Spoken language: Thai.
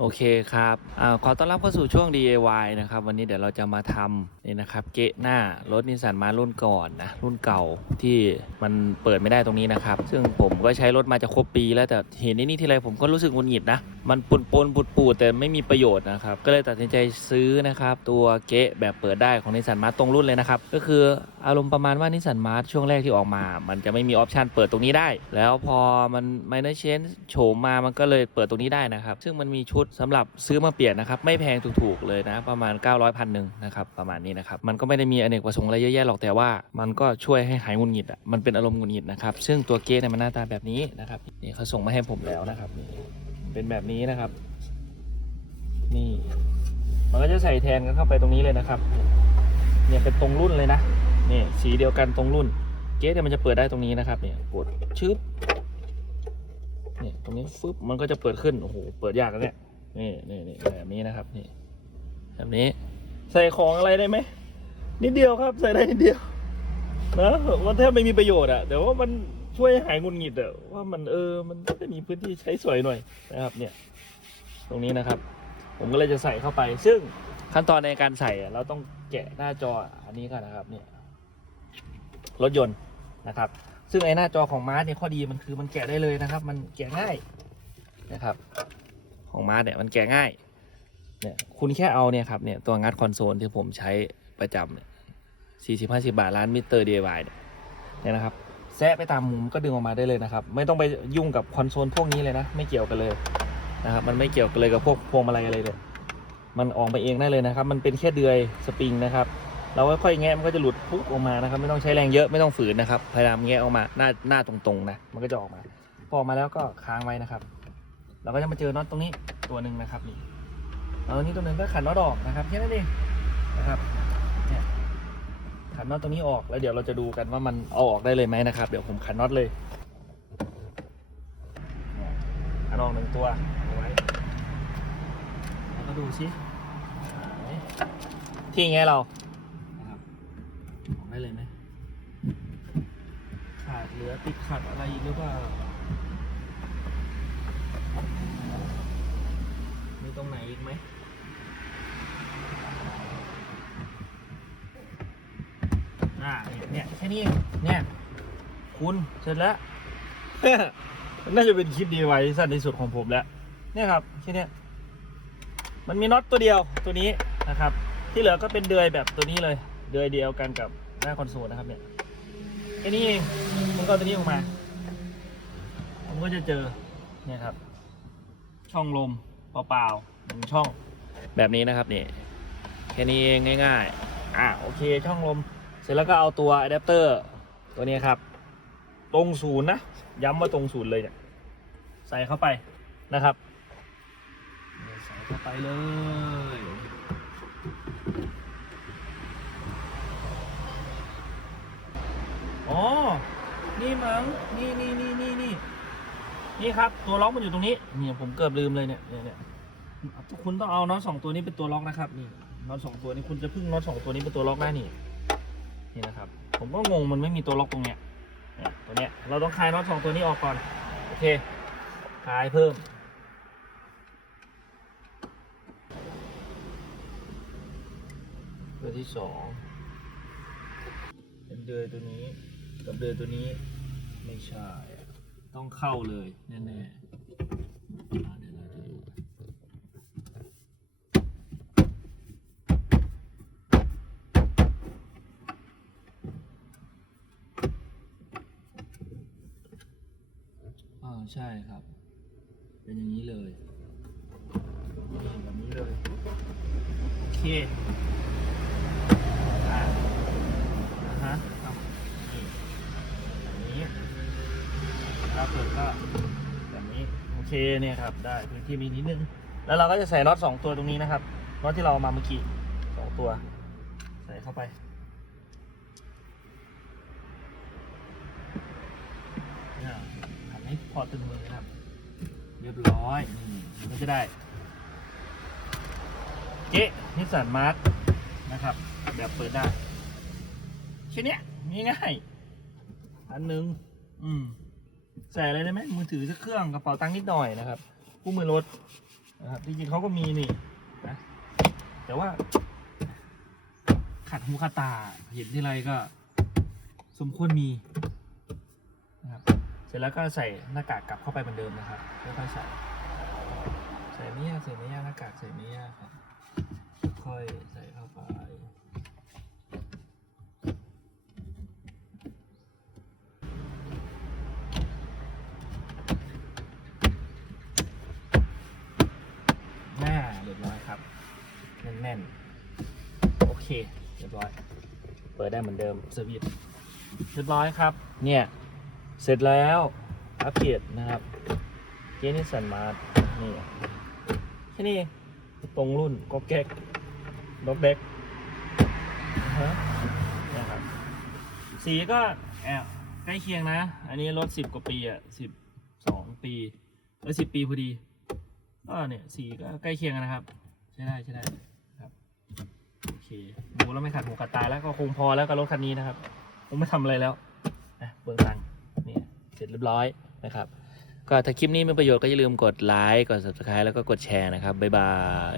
โอเคครับอาขอต้อนรับเข้าสู่ช่วง DIY นะครับ วันนี้เดี๋ยวเราจะมาทำนี่นะครับ เกะหน้ารถนิสสันมารุ่นก่อนนะ รุ่นเก่าที่มันเปิดไม่ได้ตรงนี้นะครับ ซึ่งผมก็ใช้รถมาจะครบปีแล้วแต่เห็นนี่นี่ทีไรผมก็รู้สึกหงุดหงิดนะ มันปนปนปูดปูดๆแต่ไม่มีประโยชน์นะครับ ก็เลยตัดสินใจซื้อนะครับ ตัวเกะแบบเปิดได้ของนิสสันมาร์ตรงรุ่นเลยนะครับ ก็คืออารมณ์ประมาณว่านิสสันมาร์ตช่วงแรกที่ออกมา มันจะไม่มีออปชันเปิดตรงนี้ได้ แล้วพอมัน minor change โฉมมามันก็เลยเปิดตรงนี้ได้นะครับ ซึ่งมันมีชุดสำหรับซื้อมาเปลี่ยนนะครับไม่แพงถูกๆเลยนะประมาณ 900พันหนึ่งนะครับประมาณนี้นะครับมันก็ไม่ได้มีอเนกประสงค์อะไรเยอะแยะหรอกแต่ว่ามันก็ช่วยให้หายงุดหงิดอะมันเป็นอารมณ์งุดหงิดนะครับซึ่งตัวเกสเนี่ยมันหน้าตาแบบนี้นะครับนี่เขาส่งมาให้ผมแล้วนะครับ เป็นแบบนี้นะครับ นี่ มันก็จะใส่แทนกันเข้าไปตรงนี้เลยนะครับ เนี่ยเป็นตรงรุ่นเลยนะนี่สีเดียวกันตรงรุ่น เกสเนี่ยมันจะเปิดได้ตรงนี้นะครับ เนี่ยกดชึบเนี่ยตรงนี้ฟึบมันก็จะเปิดขึ้นโอ้โหเปิดยากแล้วเนี่ยนี่นี่นี่แบบนี้นะครับนี่แบบนี้ใส่ของอะไรได้ไหมนิดเดียวครับใส่ได้นิดเดียวนะมันแทบไม่มีประโยชน์อะแต่ว่ามัน ช่วยหายงุนหงิดอะว่ามันเออมันจะมีพื้นที่ใช้สอยหน่อยนะครับ เนี่ย ตรงนี้นะครับ ผมก็เลยจะใส่เข้าไป ซึ่งขั้นตอนในการใส่เราต้องแกะหน้าจออันนี้ก่อนนะครับ เนี่ยรถยนต์นะครับ ซึ่งไอ้หน้าจอของมาร์สเนี่ยข้อดีมันคือมันแกะได้เลยนะครับ มันแกะง่ายนะครับ ของมาร์สเนี่ยมันแกะง่ายเนี่ยคุณแค่เอาเนี่ยครับเนี่ยตัวงัดคอนโซลที่ผมใช้ประจำเนี่ยสี่สิบห้าสิบาทร้านมิสเตอร์ดีวายเนี่ยนะครับ แซะไปตามมุมก็ดึงออกมาได้เลยนะครับ ไม่ต้องไปยุ่งกับคอนโซลพวกนี้เลยนะ ไม่เกี่ยวกันเลยนะครับ มันไม่เกี่ยวกันเลยกับพวกพวงมาลัยอะไรเลย มันออกมาเองได้เลยนะครับ มันเป็นแค่เดือยสปริงนะครับ เราค่อยๆแงะมันก็จะหลุดปุ๊บออกมานะครับ ไม่ต้องใช้แรงเยอะ ไม่ต้องฝืนนะครับ พยายามแงะออกมา หน้าหน้าตรงๆนะ มันก็จะออกมา พอออกมาแล้วก็ค้างไว้นะครับ เราก็จะมาเจอน็อตตรงนี้ตัวหนึ่งนะครับนี่เอาตัวนี้ตัวหนึ่งก็ขันน็อตออกนะครับแค่นั้นเองนะครับ ขันน็อตตรงนี้ออกแล้วเดี๋ยวเราจะดูกันว่ามันเอาออกได้เลยไหมนะครับ เดี๋ยวผมขันน็อตเลยเนี่ยขันออกหนึ่งตัวเอาไว้แล้วก็ดูสิไหนที่ไงเรานะครับออกได้เลยไหมขาดเหลือติดขัดอะไรอีกหรือเปล่ามีตรงไหนอีกไหมอ่า เนี่ยแค่นี้เองเนี่ยคุณเสร็จแล้ว น่าจะเป็นคลิปดีไว้สั้นที่สุดของผมแล้ว เนี่ยครับแค่นี้มันมีน็อตตัวเดียวตัวนี้นะครับ ที่เหลือก็เป็นเดือยแบบตัวนี้เลย เดือยเดียวกันกับหน้าคอนโซลนะครับเนี่ยแค่นี้เองมันก็ตัวนี้ออกมาผมก็จะเจอเนี่ยครับ ช่องลมเปล่าๆหนึ่งช่องแบบนี้นะครับนี่แค่นี้เองง่าย ๆ อะโอเคช่องลม ร็จแล้วก็เอาตัวอะแดปเตอร์ตัวนี้ครับ ตรงศูนย์นะ ย้ำว่าตรงศูนย์เลยเนี่ยใส่เข้าไปนะครับใส่เข้าไปเลย อ๋อ นี่มั้ง นี่นี่นี่นี่นี่นี่ครับ ตัวล็อกมันอยู่ตรงนี้ เนี่ยผมเกือบลืมเลยเนี่ยเนี่ยเนี่ยคุณต้องเอาน็อตสองตัวนี้เป็นตัวล็อกนะครับ นี่น็อตสองตัวนี้คุณจะพึ่งน็อตสองตัวนี้เป็นตัวล็อกได้นี่ นี่นะครับ ผมก็งงมันไม่มีตัวล็อกตรงเนี้ยเนี่ยตัวเนี้ยเราต้องคลายน็อตสองตัวนี้ออกก่อน โอเคคลายเพิ่ม ตัวที่สองเป็นเดือยตัวนี้ กับเดือยตัวนี้ไม่ใช่ ต้องเข้าเลยแน่ๆอะเดี๋ยวเราจะดูอ่า ใช่ครับ เป็นอย่างนี้เลยนี่แบบนี้เลย โอเคอ่าอ่าฮะเอานี่แบบนี้แล้วเปิดก็แบบนี้ โอเคเนี่ยครับ ได้พื้นที่มีนิดนึง แล้วเราก็จะใส่น็อตสองตัวตรงนี้นะครับ น็อตที่เราเอามาเมื่อกี้สองตัว ใส่เข้าไป เนี่ยทำ ให้พอตึงมือนะครับ เรียบร้อยนี่มันก็จะได้เก๊ะนิสสันมาร์นะครับ แบบเปิดได้แค่เนี้ยง่ายๆอันหนึ่งอืมใส่อะไรได้ไหมมือถือสักเครื่องกระเป๋าตังค์นิดหน่อยนะครับคู่มือรถนะครับจริงๆเขาก็มีนี่นะแต่ว่า ขัดหูขัดตา เห็นที่ไรก็ สมควรมีนะครับ เสร็จแล้วก็ใส่หน้ากากกลับเข้าไปเหมือนเดิมนะครับค่อยๆใส่ ใส่ไม่ยากใส่ไม่ยากหน้ากากใส่ไม่ยากครับค่อยใส่เข้าไปหน้าเรียบร้อยครับ แน่นๆ โอเค เรียบร้อย เปิดได้เหมือนเดิมสวิตเรียบร้อยครับ เนี่ย เสร็จแล้วอัปเกรดนะครับเจนิสันมาร์นี่แค่นี้ตรงรุ่นก็แก๊กด็อกเด็กนะครับสีก็แอบใกล้เคียงนะ อันนี้รถสิบกว่าปีอะสิบสองปีเออสิบปีพอดีก็เนี่ยสีก็ใกล้เคียงกันนะครับ ใช่ได้ใช่ได้ครับโอเคดูแล้วไม่ขัดหูขัดตาแล้วก็คงพอแล้วกับรถคันนี้นะครับผมไม่ทำอะไรแล้วนะเบิงตังค์เนี่ย เสร็จเรียบร้อยนะครับ ก็ถ้าคลิปนี้มีประโยชน์ก็อย่าลืมกดไลค์กด subscribe แล้วก็กดแชร์นะครับบ๊ายบาย